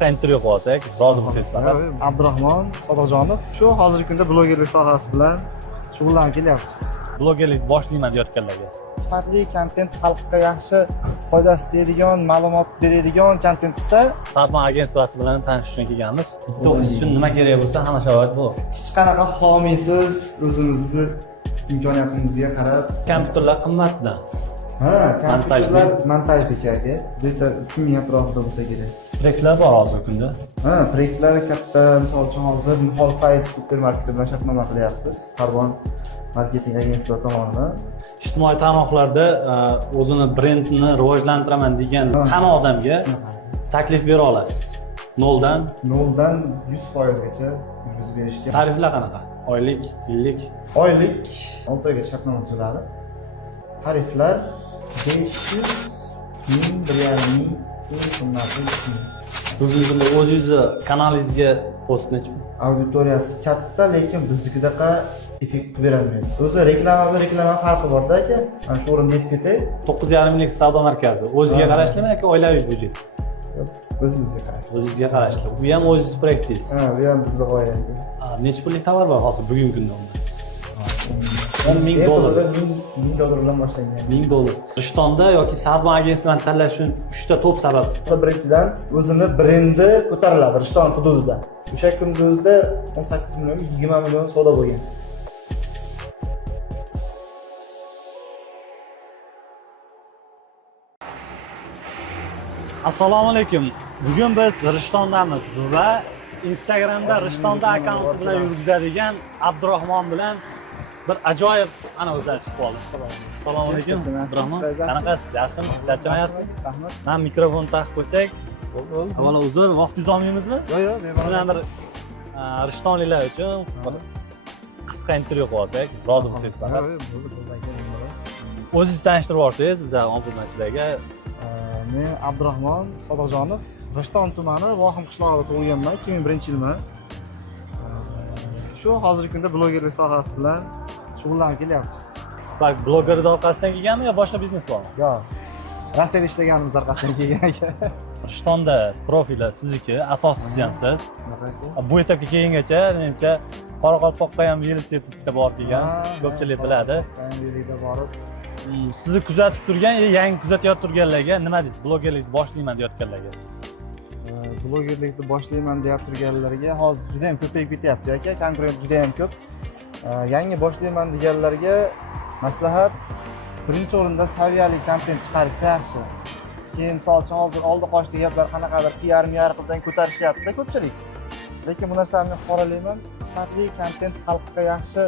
qisqa intervyu qilib olsak, rozi bo'lsangizlar. Abdurahmon Sodiqjonov shu hozirgi kunda blogerlik sohasi bilan shug'ullanib kelyapmiz. Blogerlik boshlayman deyotganlarga. Sifatli kontent, xalqqa yaxshi foydasi tegadigan, ma'lumot beradigan kontent qilsa, Sarmon agentsiyasi bilan tanishishga kelganmiz. Bitta ofis uchun nima kerak bo'lsa, hamma sharoit bor. hech qanaqa homiysiz o'zimizni imkoniyatimizga qarab, Kompyuterlar qimmatda. kompyuterlar montajlik aka. Bitta 3000 atrofida bo'lsa kerak. Proyektlar bor hozirgi kunda. Proyektlar katta, misol uchun hozir Nihol Faiz supermarketi bilan shartnoma qilyapmiz. Sarmon marketing agentsligi tomonidan. Ijtimoiy tarmoqlarda o'zini brendini rivojlantiraman degan hamma odamga taklif bera olasiz. 0 dan 100% gacha yurgizib berishga. Tariflar qanaqa? Oylik, yillik? Oylik 6 oyga shartnoma tuziladi. Tariflar 500 ming, 1,5 ming, so'mdan Bugungi kunda o'zingizni kanalingizga post necha? auditoriyasi katta, lekin biznikidaqa effekt berolmaydi. O'zi reklama farqi bor-da aka. Mana shu o'rinda aytib ketay. 9,5 minglik savdo markazi. O'zingizga qarashlimi yoki oilaviy byudjet? O'zimizga qarashli. O'zingizga qarashli. Bu ham o'zingiz proyektingiz. Bu ham bizning g'oyangiz. Necha pullik tovar bor hozir bugungi kunda unda? 10 ming dollar. 1000 dollar bilan boshlangan. 1000 dollar. Rishtonda yoki Sarmon agentsiyasini tanlash uchun 3 ta top sabab. Birinchidan o'zini brendi ko'tariladi Rishton hududida. O'sha kunning o'zida 18 million, 20 million savdo bo'lgan. Assalomu alaykum. Bugun biz Rishtondamiz va Instagramda Rishtonda akkaunt bilan yurgizadigan Abdurahmon bilan bir ajoyib ana o'zlar chiqib qoldi. Assalomu alaykum. Abdurahmon, qanaqasiz? Yaxshimisiz? Charchamayapsizmi? Rahmat. Men mikrofon taqib qo'ysak, Bo'ldi. avvalo uzr, vaqtingizni olmaymizmi? Yo'q, Mana bir Rishtonliklar uchun qisqa intervyu qilib olsak, rozi bo'lsangizlar. O'zingizni tanishtirib yuborsangiz, biz obunachilarga. Men Abdurahmon Sodiqjonov, Rishton tumani Vohim qishlog'ida tug'ilganman, 2001-yilman. Shu hozirgi kunda blogerlik sohasi bilan shug'ullanib kelyapmiz. Spark blogerlik orqasidan kelganmi yo boshqa biznes bormi? Yo'q. Rossiyada ishlaganimiz orqasidan kelgan ekan. Rishtonda profili sizniki, asoschisi ham siz. Bu etapga kelgungacha, menimcha Qoraqalpoqqa ham velosipedda bor degansiz, ko'pchilik biladi. Tayinlikda borib, Sizni kuzatib turgan, yangi kuzatayotib turganlarga nima deysiz? Blogerlikni boshlayman deyotganlarga. blogerlikni boshlayman deyap turganlarga hozir juda ham ko'payib ketyapti aka, konkurent juda ham ko'p. Yangi boshlayman deganlarga maslahat, birinchi o'rinda saviyali kontent chiqarsa yaxshi. Keyin misol uchun hozir oldi qochdi gaplar qanaqadir PR qildan ko'tarishyapti ko'pchilik. Lekin bu narsani men qoralayman. Sifatli kontent, xalqqa yaxshi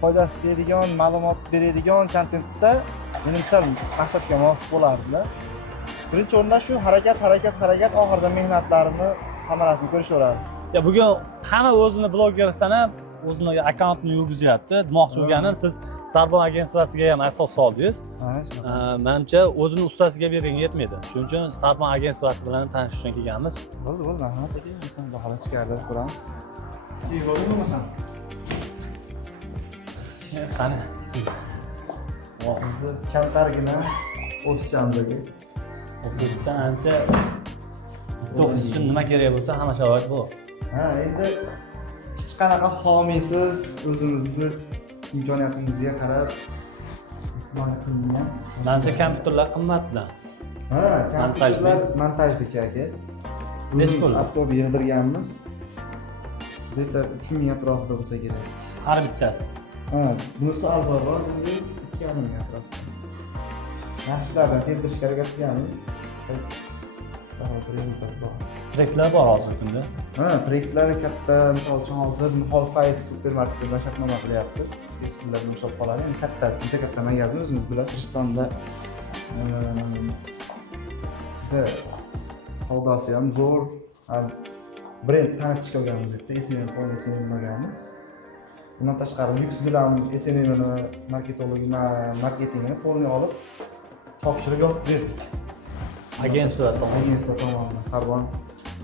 foydasi tegadigan, ma'lumot beradigan kontent qilsa, menimcha maqsadga muvofiq bo'lardi. Birinchi o'rinda shu harakat, oxirida mehnatlarini samarasini ko'rishaveradi. Ya bugun hamma o'zini bloger sanab, o'zini akkauntini yurgizyapti. Demoqchi bo'lganim, siz Sarmon agentsiyasiga ham asos soldingiz. Menimcha o'zini ustasiga bergan yetmaydi. Shuning uchun Sarmon agentsiyasi bilan tanishishga kelganmiz. Bo'ldi, rahmat aka. Biz ham bahola chiqarib ko'ramiz. Bo'lmasan. Qani? Bizni kamtargina ofischamizdagi ofisda ancha bitta ofis uchun nima kerak bo'lsa, hamma sharoit bor. Endi hech qanaqa homiysiz o'zimizni imkoniyatimizga qarab istifoda qilingan. Menimcha kompyuterlar qimmatda. Kompyuterlar montajlik aka. Necha pul? Asobi yig'dirganmiz. Bitta 3000 atrofida bo'lsa kerak. Har bittasi. Bunisi arzonroq, endi 2,5 atrofida. Yaxshilardan keltirishga harakat qilganmiz. Proyektlar bor hozirgi kunda. Proyektlar katta, misol uchun hozir Nihol Faiz supermarketi bilan shartnoma qilyapmiz. 5 kunlarda ushlab qoladi. Endi juda katta magazin, o'zingiz bilasiz, Rishtonda savdosi ham zo'r. Brend tanitishga olganmiz bitta, SMM olganmiz. Bundan tashqari Lyuks Glam SMM'ni marketingini qo'lga olib topshirib yopib berdik. Agensiya tomonidan, Sarmon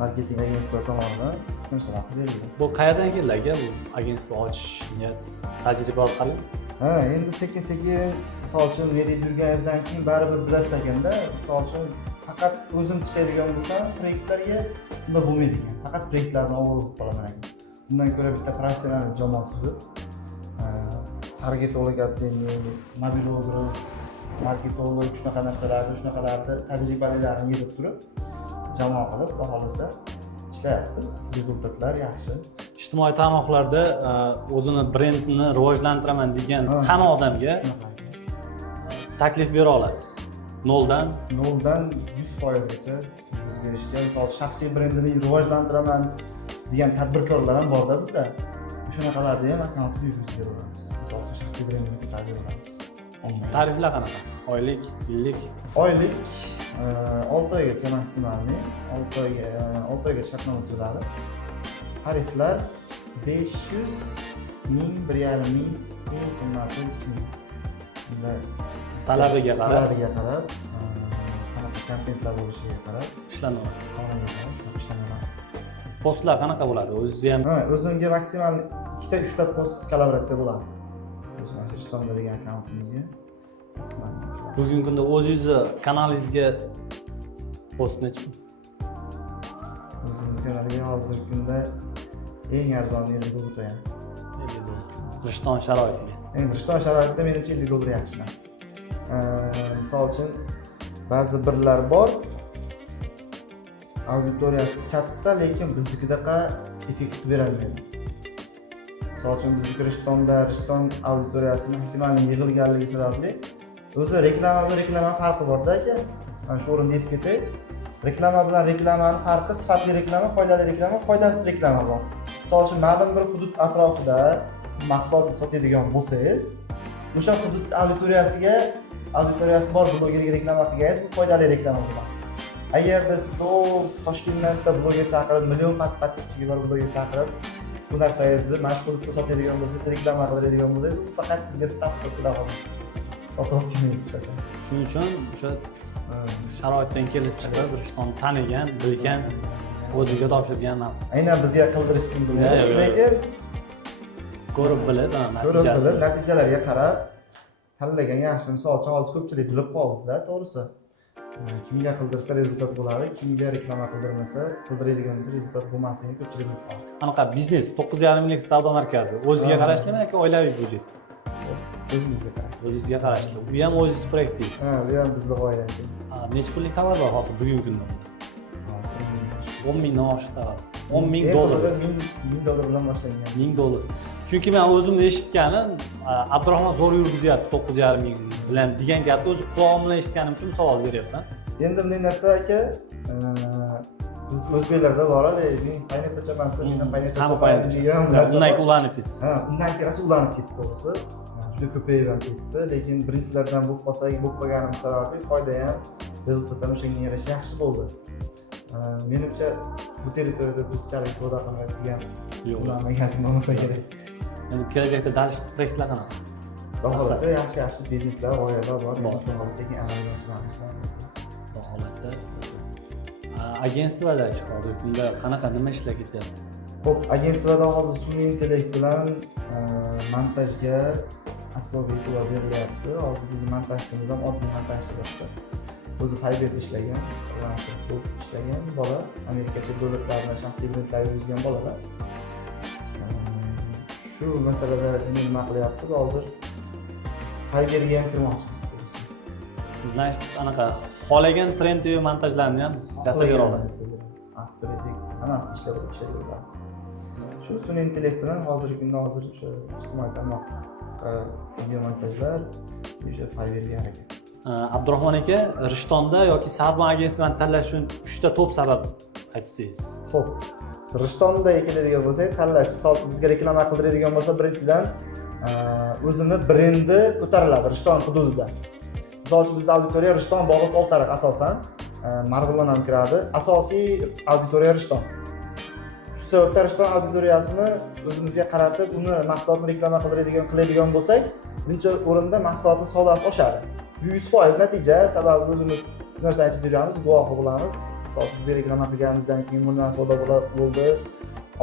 marketing agensiya tomonidan maslahat berildi. Bu qayerdan keldi aka? Bu agensiya ochish niyat, tajriba orqali? Endi sekin-sekin misol uchun verib yurganingizdan keyin baribir bilasiz ekanda, misol uchun faqat o'zim chiqadigan bo'lsam, proyektlarga unda bo'lmaydi ekan. Faqat proyektlarni avval qilib qolaman ekan. Bundan ko'ra bitta professional jamoa tuzib, targetolog отделение, mobilograf, marketolog shunaqa narsalarni tajribalilarni yig'ib turib, jamoa qilib, xudo xohlasa ishlayapmiz. Rezultatlar yaxshi. Ijtimoiy tarmoqlarda o'zini brendini rivojlantiraman degan hamma odamga taklif bera olasiz. Noldan 100%gacha yuz berishga, misol shaxsiy brendini rivojlantiraman degan tadbirkorlar ham borda bizda. Shunaqalarni ham akkauntga yurgizib beramiz. Misol shaxsiy brendini ko'tarib beramiz. tariflar qanaqa? Oylik, yillik? Oylik 6 oygacha maksimalniy, 6 oygacha shartnoma tuziladi. Tariflar 500 ming, 1,5 ming, eng qimmati 2 ming. Talabiga qarab, qanaqa kontentlar bo'lishiga qarab, ishlanadi. soniga qarab ishlanadi. Postlar qanaqa bo'ladi? O'zingiz ham o'zimga maksimal 2 ta 3 ta post kollaboratsiya bo'ladi. O'zim Rishtonda degan akkauntimizga maksimal. bugungi kunda o'zingizni kanalingizga post necha? O'zimizga hozirgi kunda eng arzon $50 qo'yamiz. Rishton sharoitiga. Endi Rishton sharoitida menimcha $50 yaxshi. Misol uchun ba'zi birlar bor, auditoriyasi katta, lekin biznikidaqa effekt berolmaydi. Misol uchun bizniki Rishton auditoriyasi maksimal yig'ilganligi sababli o'zi reklama farqi bor-da aka. Mana shu o'rinda aytib ketay. Reklama bilan reklamaning farqi sifatli reklama, foydali reklama, foydasiz reklama bor. Misol uchun ma'lum bir hudud atrofida siz mahsulotni sotadigan bo'lsangiz, o'sha hudud auditoriyasi bor blogerga reklama qilgansiz, bu foydali reklama bo'ladi. Agarda siz Toshkentda bloger chaqirib, million podpischisiga bor bloger chaqirib, bu narsangizni mana shu hududda sotadigan bo'lsangiz, reklama qiladigan bo'lsangiz, bu faqat sizga status to'plab sotib olmaysiz. Shuning uchun o'sha sharoitdan kelib chiqib, Rishtonni tanigan, bilgan, o'ziga topshirgan ham. Aynan bizga qildirishsin bilamiz, lekin ko'rib bilib, natijalarga qarab tanlagan yaxshi. Misol uchun hozir ko'pchilik bilib qoldi-da, to'g'risi. Kimga qildirsa rezultat bo'ladi, kimga reklama qildirmasa, qildiradigan bo'lsa rezultat bo'lmasligini ko'pchilik bilib qoldi. Qanaqa biznes 9,5 minglik savdo markazi o'ziga qarashlimi yoki oilaviy byudjet? O'zimizga qarashli. O'zingizga qarashli. Bu ham o'zingiz proyektingiz. Bu ham bizning g'oyamiz. Necha pullik tovar bor hozir bugungi kunda? 10 mingdan oshiq tovar. $10,000 $1000 bilan boshlangan. $1000. Chunki men o'zimni eshitganim, Abdurahmon zo'r yurgizyapti 9,5 ming bilan degan gapni o'zi qulog'im bilan eshitganim uchun savol beryapman. Endi bunday narsa aka, biz o'zbeklarda bor-a, men paynatachamansa, meni paynatachaman degan narsa. Undan keyin ulanib ketdi. Undan keyin rosa ulanib ketdi to'g'risi. Juda ko'payib ham ketdi, lekin birinchilardan bo'lib qolganim sababli foyda ham, rezultat ham o'shanga yarasha yaxshi bo'ldi. Menimcha bu territoriyada bizchalik savdo qilmaydigan ulanmagansi bo'lmasa kerak. Endi kelajakda dalish proyektlar qanaqa? Xudo xohlasa yaxshi bizneslar, g'oyalar bor. Xudo xohlasa keyin amalga oshiramiz. Xudo xohlasa. Agentsiyada hozirgi kunda qanaqa nima ishlar ketyapti? Xo'p, agentsiyada hozir sun'iy intellekt bilan montajga asosiy e'tibor berilyapti. Hozir bizning montajchimiz ham oddiy montajchilar. O'zi Fiverr'da ishlagan, ko'p ishlagan bola, Amerikacha davlatlarni shaxsiy brendlar yurgizgan bolalar. Shu masalada nima qilyapmiz hozir? Fiverr'ga ham kirmoqchimiz. Bizlar anaqa xohlagan trend va montajlarni ham yasab bera olamiz. After Effects hammasini ishlab beradi. Shu sun'iy intellekt bilan hozirgi kunda o'sha ijtimoiy tarmoq video montajlar o'sha Fiverr'ga harakat. Abdurahmon aka, Rishtonda yoki Sarmon agensiyani tanlash uchun 3 ta top sabab aytsangiz. Xo'p, Rishtonda keladigan bo'lsak, tanlash, misol uchun bizga reklama qildiradigan bo'lsa, birinchidan o'zini brendi ko'tariladi Rishton hududida. Misol uchun bizda auditoriya Rishton, Bog'ot, Oltiariq asosan, Marg'ilon ham kiradi. Asosiy auditoriya Rishton. Shu sababdan Rishton auditoriyasini o'zimizga qaratib, uni mahsulotni reklama qiladigan bo'lsak, birinchi o'rinda mahsulotning savdosi oshadi. 100% natija, sababi o'zimiz shu narsani aytib beramiz, guvohi bo'lamiz. Misol uchun sizga reklama qilganimizdan keyin bundan savdo bo'ldi.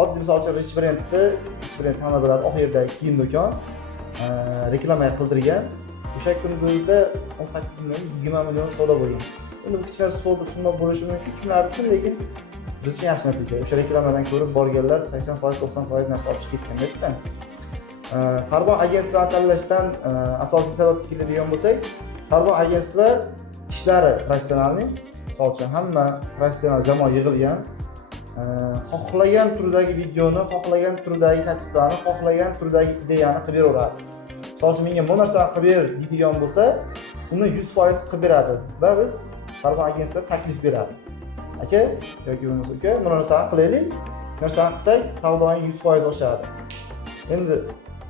Oddiy misol uchun Rich brend hamma biladi, oxirdagi kiyim do'kon reklama qildirgan. O'sha kunlarda 18 million, 20 million savdo bo'lgan. endi bu kichkina summa bo'lishi mumkin, kimlar uchun, lekin biz uchun yaxshi natija. O'sha reklamadan ko'rib borganlar 80%, 90% narsa olib chiqib ketganda. Sarbon agentvini tanlashdan asosiy sabab keladigan bo'lsak, Sarbon agentstvi ishlari professionalni, misol uchun hamma professional jamoa yig'ilgan, xohlagan turdagi videoni, xohlagan turdagi kачествоni, xohlagan turdagi ideyani qilib beraveradi. Misol uchun menga bu narsani qilib ber deydigan bo'lsa, uni 100% qilib beradi va biz Sarbon agentstvi taklif beradi. Aka yoki bo'lmasa uka, bu narsani qilaylik. Narsani qilsak, savdoning 100% oshadi. Endi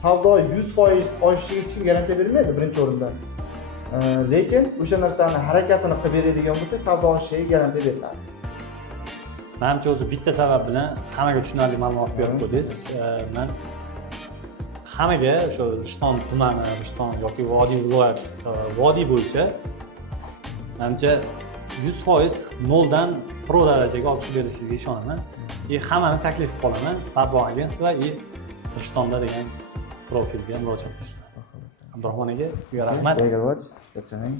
savdo 100% oshishiga hech kim garantiya bermaydi birinchi o'rinda. Lekin o'sha narsani harakatini qilib beradigan bo'lsa, savdo oshishiga garantiya beriladi. Menimcha o'zi bitta sabab bilan hammaga tushunarli ma'lumot berib qo'ydingiz. Men hammaga o'sha Rishton tumani, Rishton yoki Vodiy viloyat, Vodiy bo'yicha menimcha 100% noldan pro darajaga olib chiqib berishingizga ishonaman. Hammani taklif qilib qolaman. Sarbon agentstvi va Rishtonda degan profilga murojaat qilishlar. Abdurahmon aka, rahmat. Charchaning.